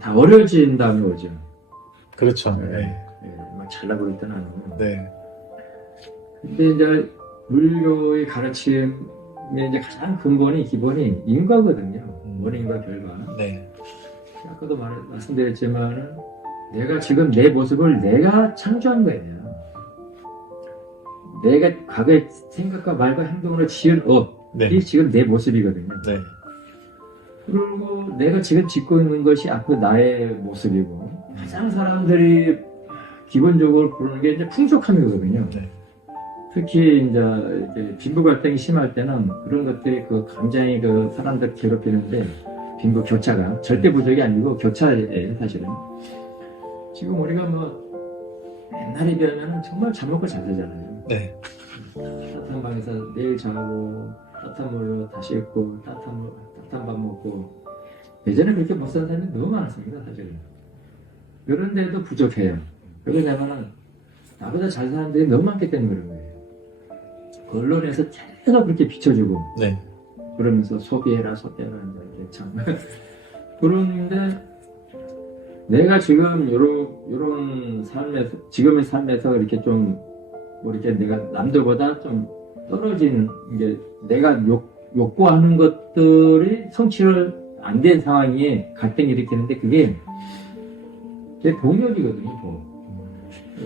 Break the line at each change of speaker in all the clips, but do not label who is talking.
다 어려진 다음에 오죠.
그렇죠.
네.
네.
예, 막 잘나고 때는 아니고.
네.
근데 이제 불교의 가르침의 이제 가장 근본이 기본이 인과거든요.
음.
원인과 결과.
네.
아까도 말, 말씀드렸지만은 내가 지금 내 모습을 내가 창조한 거예요. 내가 과거의 생각과 말과 행동으로 지은 업이
네.
지금 내 모습이거든요.
네.
그리고 내가 지금 짓고 있는 것이 앞으로 나의 모습이고 가장 사람들이 기본적으로 부르는 게 이제 풍족함이거든요.
네.
특히 이제 빈부 갈등이 심할 때는 그런 것들이 그 굉장히 그 사람들 괴롭히는데 빈부 교차가 절대 부족이 아니고 교차예요 사실은. 지금 우리가 뭐 옛날에 비하면 정말 잘 먹고 잘 살잖아요.
네.
따뜻한 방에서 내일 자고 따뜻한 물로 다시 입고 따뜻한 물, 따뜻한 밥 먹고 예전에 그렇게 못 사는 사람이 너무 많았습니다 사실은. 그런데도 부족해요. 왜냐면은 나보다 잘 사는 사람들이 너무 많기 때문에 그런 거예요. 언론에서 계속 그렇게 비춰주고
네.
그러면서 소비해라 소비해라 이제 참 그런데 내가 지금 요런 요런 삶에서 지금의 삶에서 이렇게 좀뭐 이렇게 내가 남들보다 좀 떨어진 게 내가 욕, 욕구하는 것들이 성취를 안 된 상황에 갈등이 일으키는데 그게 제 동력이거든요. 뭐.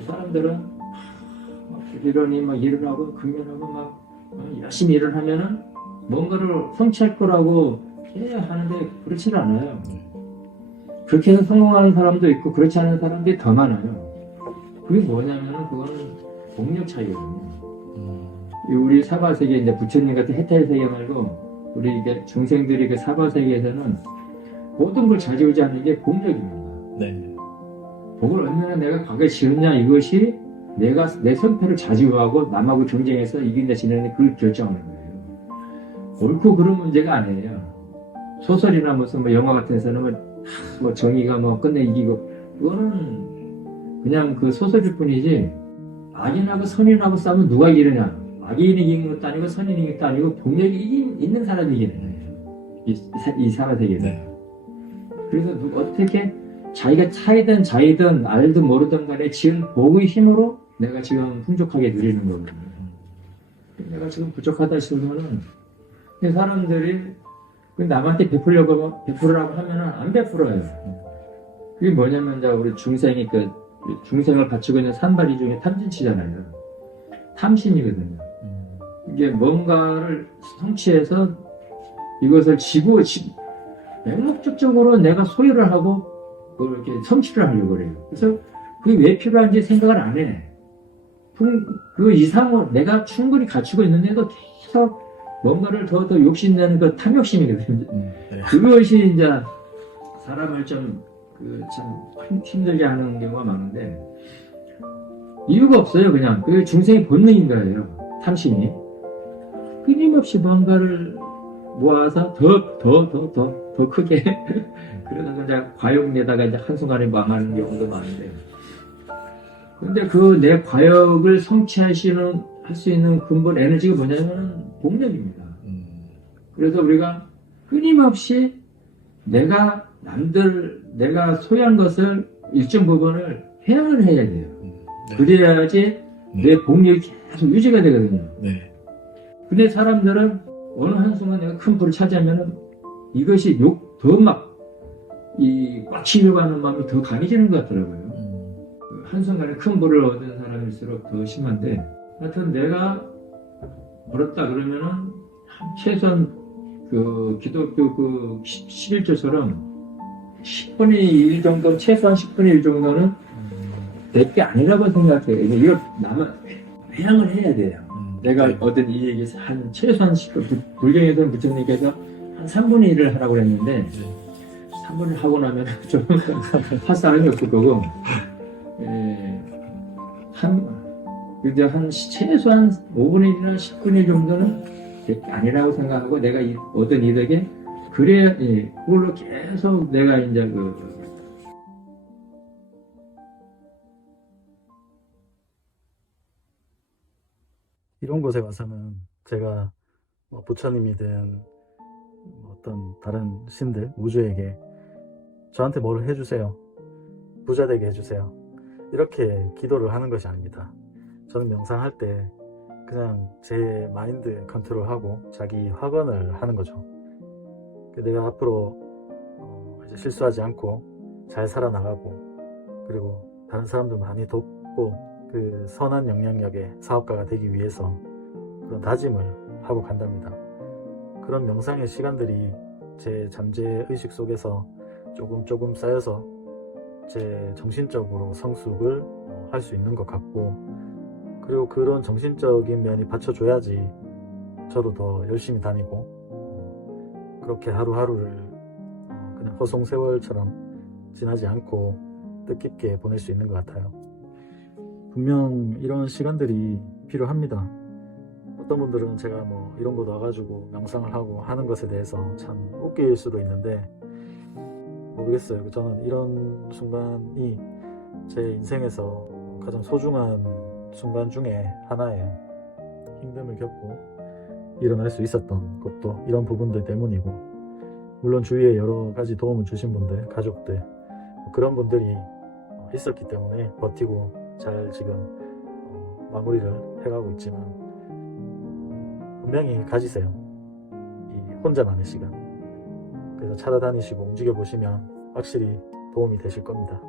사람들은 막 부지런히 막 일을 하고 근면하고 막 어, 열심히 일을 하면은 뭔가를 성취할 거라고 해야 하는데 그렇지는 않아요. 그렇게 해서 성공하는 사람도 있고 그렇지 않은 사람들이 더 많아요. 그게 뭐냐면은 그거는 동력 차이거든요. 우리 사바 세계 이제 부처님 같은 해탈 세계 말고 우리 이게 중생들이 그 사바 세계에서는 모든 걸 좌지우지 하는 게 공력입니다.
네.
복을 얼마나 내가 과거에 지었냐 이것이 내가 내 선패를 좌지우하고 남하고 경쟁해서 이긴다 지는데 그걸 결정하는 거예요. 옳고 그런 문제가 아니에요. 소설이나 무슨 뭐 영화 같은 데서는 뭐, 하, 뭐 정의가 뭐 끝내 이기고 그거는 그냥 그 소설일 뿐이지 악인하고 선인하고 싸우면 누가 이기느냐 악인이 이기는 것도 아니고 선인이 이기는 것도 아니고 동력이 이긴, 있는 사람이 이기는 거예요. 이, 이, 이 사바세계는.
네.
그래서 누- 어떻게 자기가 차이든 자이든 알든 모르든 간에 지은 복의 힘으로 내가 지금 풍족하게 누리는 거거든요. 내가 지금 부족하다 싶으면은 이 사람들이 그 남한테 베풀려고 베풀으라고 하면은 안 베풀어요. 그게 뭐냐면 이제 우리 중생이 그 중생을 갖추고 있는 산발이 중에 탐진치잖아요. 탐심이거든요.
음,
이게 뭔가를 성취해서 이것을 지고 지, 맹목적적으로 내가 소유를 하고 그걸 이렇게 성취를 하려고 그래요. 그래서 그게 왜 필요한지 생각을 안 해. 그, 그 이상으로 내가 충분히 갖추고 있는데도 계속 뭔가를 더 더 욕심내는 그 탐욕심이거든요.
음, 네.
그것이 이제 사람을 좀 그참 힘들게 하는 경우가 많은데 이유가 없어요 그냥 그 중생의 본능인 거예요 탐심이 끊임없이 뭔가를 모아서 더 더 더 더 더 크게 그러다가 이제 과욕내다가 이제 한순간에 망하는 경우도 많은데 근데 그 내 과욕을 성취하시는 할 수 있는 근본 에너지가 뭐냐면 공력입니다
음,
그래서 우리가 끊임없이 내가 남들 내가 소유한 것을 일정 부분을 회양을 해야 돼요.
음, 네.
그래야지
음.
내 복력이 계속 유지가 되거든요.
네.
근데 사람들은 어느 한순간 내가 큰 불을 차지하면은 이것이 더막 이 꽉 치려고 하는 마음이 더 강해지는 것 같더라고요.
음,
그 한순간에 큰 불을 얻은 사람일수록 더 심한데 하여튼 내가 벌었다 그러면은 최소한 그 기독교 그 11조처럼 10분의 1 정도 최소한 10분의 1 정도는 내게 아니라고 생각해요. 이걸 남은 회양을 해야 돼요.
음,
내가
네.
얻은 이익에서 한 최소한 10분 불경에서는 부처님께서 한 3분의 1을 하라고
네.
3분을 하고 나면 좀할 사람이 없을 거고 예, 한 근데 한 시- 최소한 5분의 1이나 10분의 1 정도는 아니라고 생각하고 내가 이- 얻은 이득에 그래야 예, 그걸로 계속 내가 이제 그
이런 곳에 와서는 제가 뭐 부처님이든 뭐 어떤 다른 신들, 우주에게 저한테 뭘 해주세요. 부자 되게 해주세요. 이렇게 기도를 하는 것이 아닙니다. 저는 명상할 때 그냥 제 마인드 컨트롤하고 자기 확언을 하는 거죠. 그 내가 앞으로 어, 이제 실수하지 않고 잘 살아나가고 그리고 다른 사람들 많이 돕고 그 선한 영향력의 사업가가 되기 위해서 그런 다짐을 하고 간답니다. 그런 명상의 시간들이 제 잠재 의식 속에서 조금 조금 쌓여서 제 정신적으로 성숙을 어, 할수 있는 것 같고 그리고 그런 정신적인 면이 받쳐줘야지 저도 더 열심히 다니고 어, 그렇게 하루하루를 어, 그냥 허송세월처럼 지나지 않고 뜻깊게 보낼 수 있는 것 같아요. 분명 이런 시간들이 필요합니다. 어떤 분들은 제가 뭐 이런 곳 와가지고 명상을 하고 하는 것에 대해서 참 웃길 수도 있는데 모르겠어요. 저는 이런 순간이 제 인생에서 가장 소중한 순간 중에 하나에 힘듦을 겪고 일어날 수 있었던 것도 이런 부분들 때문이고 물론 주위에 여러 가지 도움을 주신 분들, 가족들 뭐 그런 분들이 어, 있었기 때문에 버티고 잘 지금 어, 마무리를 해가고 있지만 분명히 가지세요. 이 혼자만의 시간. 그래서 찾아다니시고 움직여 보시면 확실히 도움이 되실 겁니다.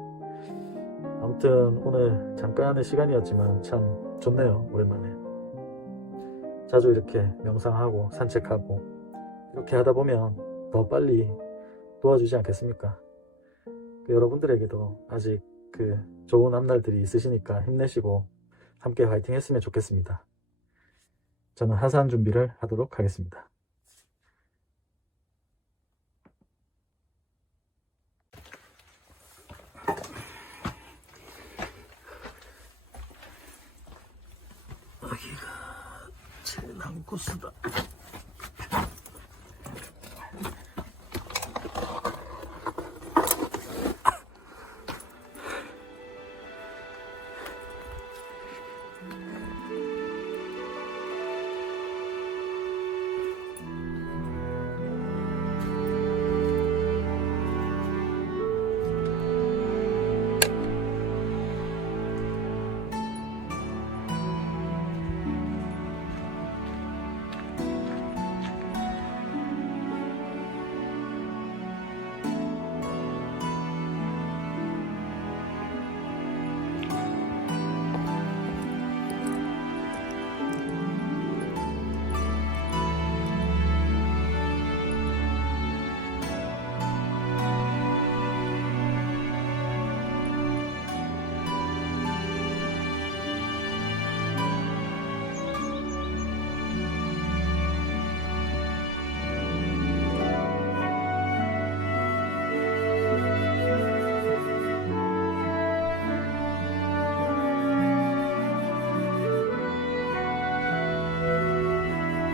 아무튼 오늘 잠깐의 시간이었지만 참 좋네요. 오랜만에. 자주 이렇게 명상하고 산책하고 이렇게 하다 보면 더 빨리 도와주지 않겠습니까? 그 여러분들에게도 아직 그 좋은 앞날들이 있으시니까 힘내시고 함께 화이팅 했으면 좋겠습니다. 저는 하산 준비를 하도록 하겠습니다. 여기가 제 난코스다.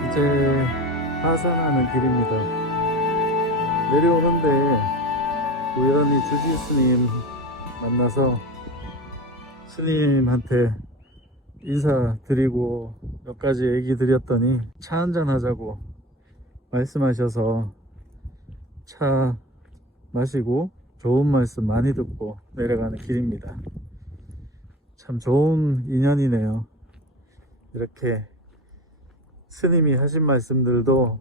이제 하산하는 길입니다. 내려오는데 우연히 주지 스님 만나서 스님한테 인사드리고 몇 가지 얘기 드렸더니 차 한잔 하자고 말씀하셔서 차 마시고 좋은 말씀 많이 듣고 내려가는 길입니다. 참 좋은 인연이네요. 이렇게 스님이 하신 말씀들도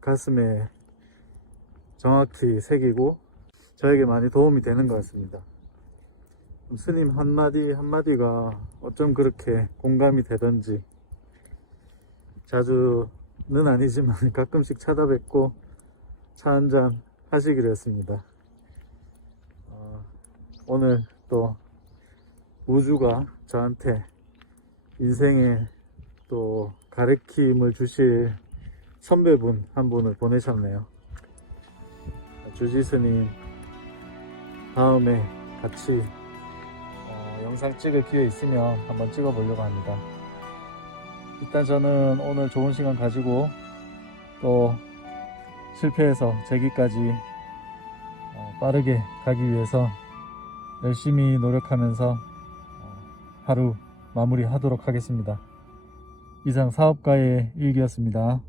가슴에 정확히 새기고 저에게 많이 도움이 되는 것 같습니다. 스님 한마디 한마디가 어쩜 그렇게 공감이 되던지 자주는 아니지만 가끔씩 찾아뵙고 차 한잔 하시기로 했습니다. 어, 오늘 또 우주가 저한테 인생의 또 가르침을 주실 선배분 한 분을 보내셨네요. 주지스님 다음에 같이 어, 영상 찍을 기회 있으면 한번 찍어 보려고 합니다. 일단 저는 오늘 좋은 시간 가지고 또 실패해서 재기까지 어, 빠르게 가기 위해서 열심히 노력하면서 어, 하루 마무리하도록 하겠습니다. 이상 사업가의 일기였습니다.